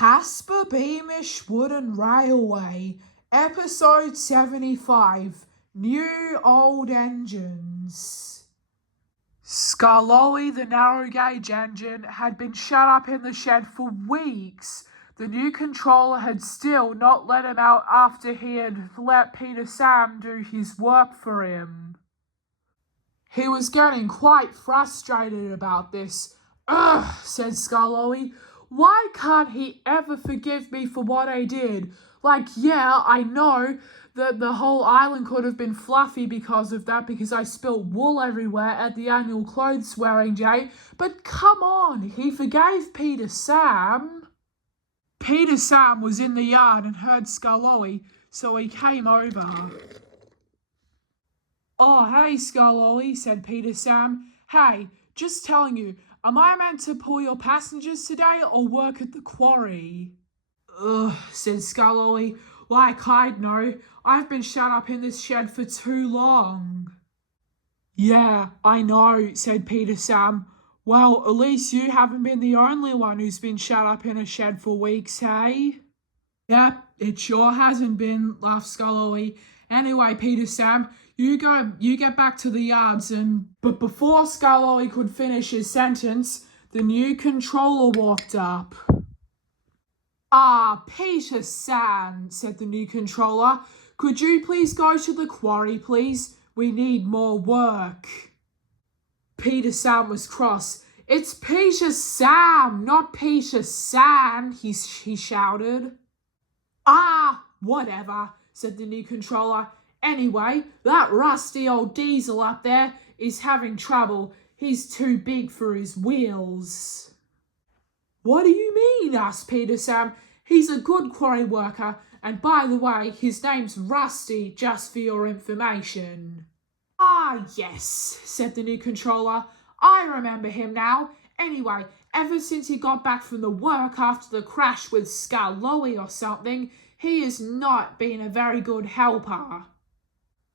Caspar Beamish Wooden Railway, Episode 75, New Old Engines. Skarloey, the narrow-gauge engine, had been shut up in the shed for weeks. The new controller had still not let him out after he had let Peter Sam do his work for him. He was getting quite frustrated about this. "Ugh," said Skarloey. "Why can't he ever forgive me for what I did? Like, yeah, I know that the whole island could have been fluffy because of that, because I spilt wool everywhere at the annual clothes swearing day, but come on, he forgave Peter Sam." Peter Sam was in the yard and heard Skarloey, so he came over. "Oh, hey, Skarloey," said Peter Sam. "Hey, just telling you, am I meant to pull your passengers today or work at the quarry?" "Ugh," said Skarloey. "Like I'd know. I've been shut up in this shed for too long." "Yeah, I know," said Peter Sam. "Well, at least you haven't been the only one who's been shut up in a shed for weeks, hey?" "Yep, it sure hasn't been," laughed Skarloey. "Anyway, Peter Sam, you get back to the yards But before Skarloey could finish his sentence, the new controller walked up. "Ah, Peter Sam," said the new controller. "Could you please go to the quarry, please? We need more work." Peter Sam was cross. "It's Peter Sam, not Peter San," he shouted. "Ah, whatever," said the new controller. "Anyway, that rusty old diesel up there is having trouble. He's too big for his wheels." "What do you mean?" asked Peter Sam. "He's a good quarry worker, and by the way, his name's Rusty, just for your information." "Ah, yes," said the new controller. "I remember him now. Anyway, ever since he got back from the work after the crash with Skarloey or something, he has not been a very good helper."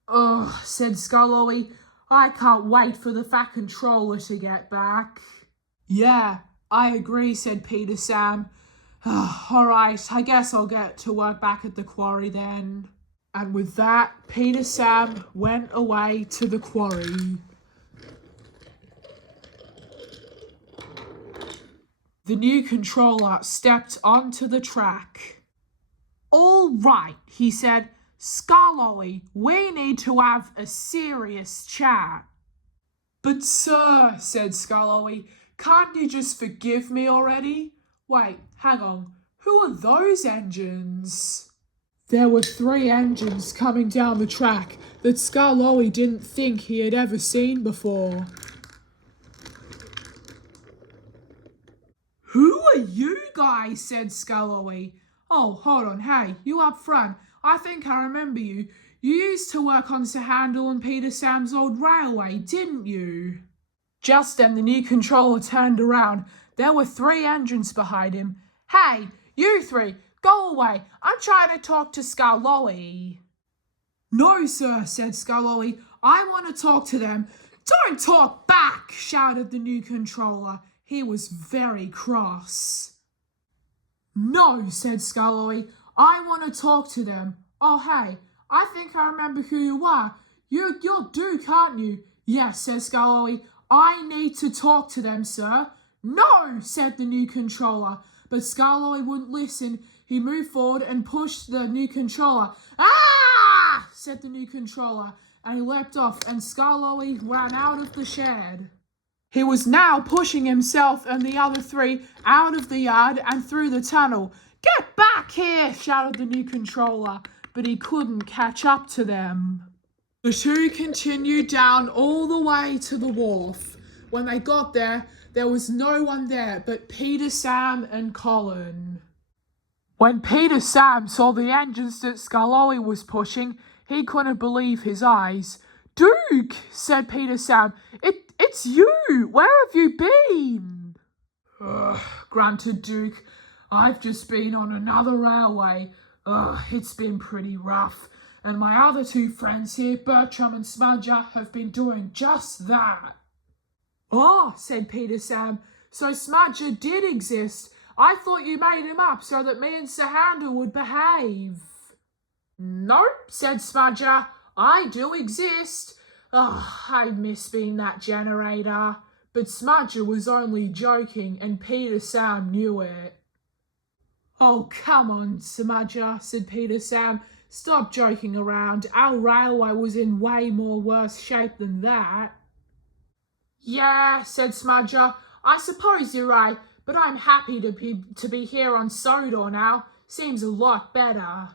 "Ugh," said Skarloey. "I can't wait for the fat controller to get back." "Yeah, I agree," said Peter Sam. "All right, I guess I'll get to work back at the quarry then." And with that, Peter Sam went away to the quarry. The new controller stepped onto the track. "All right," he said. "Skarloey, we need to have a serious chat." "But sir," said Skarloey, "can't you just forgive me already? Wait, hang on. Who are those engines?" There were 3 engines coming down the track that Skarloey didn't think he had ever seen before. "Who are you guys?" said Skarloey. "Oh, hold on, hey, you up front. I think I remember you. You used to work on Sir Handel and Peter Sam's old railway, didn't you?" Just then the new controller turned around. There were 3 engines behind him. "Hey, you 3, go away. I'm trying to talk to Skarloey." "No, sir," said Skarloey. "I want to talk to them." "Don't talk back," shouted the new controller. He was very cross. "No," said Skarloey. "I want to talk to them. Oh, hey, I think I remember who you are. You're Duke, aren't you?" "Yes," said Skarloey. "I need to talk to them, sir." "No," said the new controller. But Skarloey wouldn't listen. He moved forward and pushed the new controller. "Ah!" said the new controller, and he leapt off, and Skarloey ran out of the shed. He was now pushing himself and the other 3 out of the yard and through the tunnel. "Get back here!" shouted the new controller, but he couldn't catch up to them. The 2 continued down all the way to the wharf. When they got there, there was no one there but Peter Sam and Colin. When Peter Sam saw the engines that Skarloey was pushing, he couldn't believe his eyes. "Duke," said Peter Sam, It's you! Where have you been?" "Ugh," grunted Duke. "I've just been on another railway. It's been pretty rough. And my other 2 friends here, Bertram and Smudger, have been doing just that." "Oh," said Peter Sam, "so Smudger did exist. I thought you made him up so that me and Sir Handel would behave. Nope, said Smudger. I do exist. Oh, I miss being that generator. But Smudger was only joking and Peter Sam knew it. Oh, come on, Smudger, said Peter Sam. Stop joking around. Our railway was in way more worse shape than that. Yeah, said Smudger. I suppose you're right, but I'm happy to be here on Sodor now. Seems a lot better.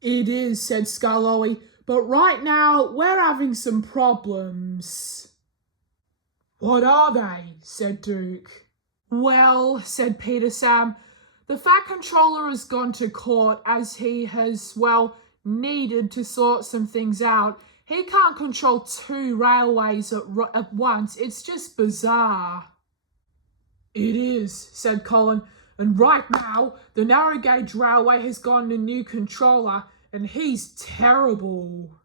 It is, said Skullowy, but right now we're having some problems. What are they? Said Duke. Well, said Peter Sam, the Fat Controller has gone to court as he has, well, needed to sort some things out. He can't control 2 railways at once. It's just bizarre. It is, said Colin, and right now the narrow gauge railway has gotten a new controller and he's terrible.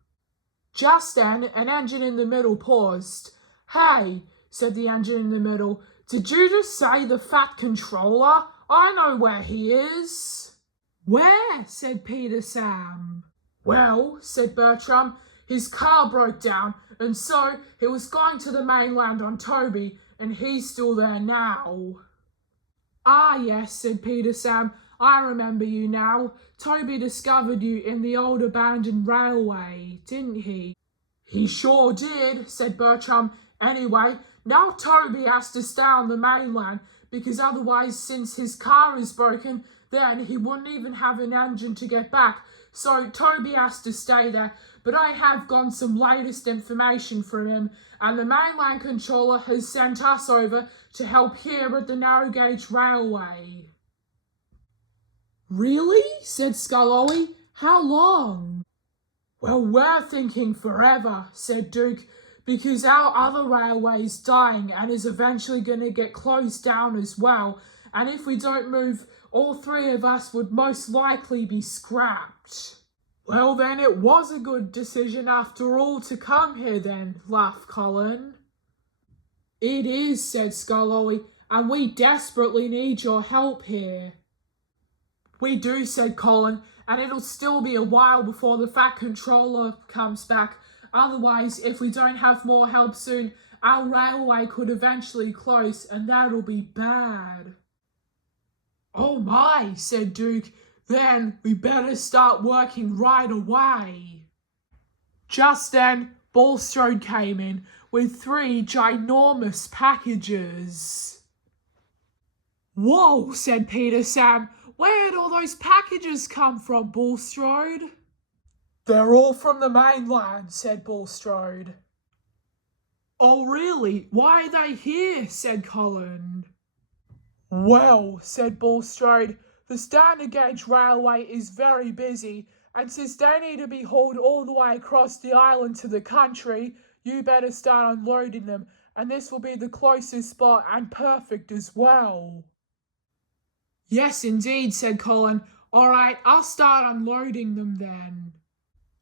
Just then, an engine in the middle paused. Hey, said the engine in the middle, did you just say the Fat Controller? I know where he is. Where? Said Peter Sam. Well, said Bertram, his car broke down and so he was going to the mainland on Toby and he's still there now. Ah, yes, said Peter Sam, I remember you now. Toby discovered you in the old abandoned railway, didn't he? He sure did, said Bertram. Anyway, now Toby has to stay on the mainland because otherwise, since his car is broken, then he wouldn't even have an engine to get back. So Toby has to stay there, but I have got some latest information from him, and the mainland controller has sent us over to help here at the narrow gauge railway. Really? Said Skullowy. How long? Well, we're thinking forever, said Duke, because our other railway's dying and is eventually going to get closed down as well, and if we don't move, all 3 of us would most likely be scrapped. Well, then it was a good decision after all to come here then, laughed Colin. It is, said Skullowy, and we desperately need your help here. We do, said Colin, and it'll still be a while before the Fat Controller comes back. Otherwise, if we don't have more help soon, our railway could eventually close, and that'll be bad. Oh my, said Duke. Then we better start working right away. Just then, Bulstrode came in with 3 ginormous packages. Whoa, said Peter Sam. Where'd all those packages come from, Bulstrode? They're all from the mainland, said Bulstrode. Oh, really? Why are they here? Said Colin. Well, said Bulstrode, the standard gauge railway is very busy, and since they need to be hauled all the way across the island to the country, you better start unloading them, and this will be the closest spot and perfect as well. Yes, indeed, said Colin. All right, I'll start unloading them then.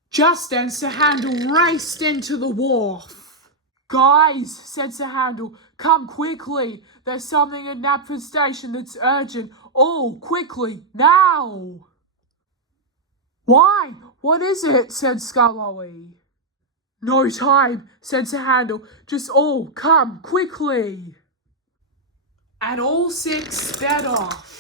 Just then, Sir Handel raced into the wharf. Guys, said Sir Handel, come quickly. There's something at Knapford Station that's urgent. All quickly, now. Why? What is it? Said Skullowy. No time, said Sir Handel. Just all come quickly. And all 6 sped off.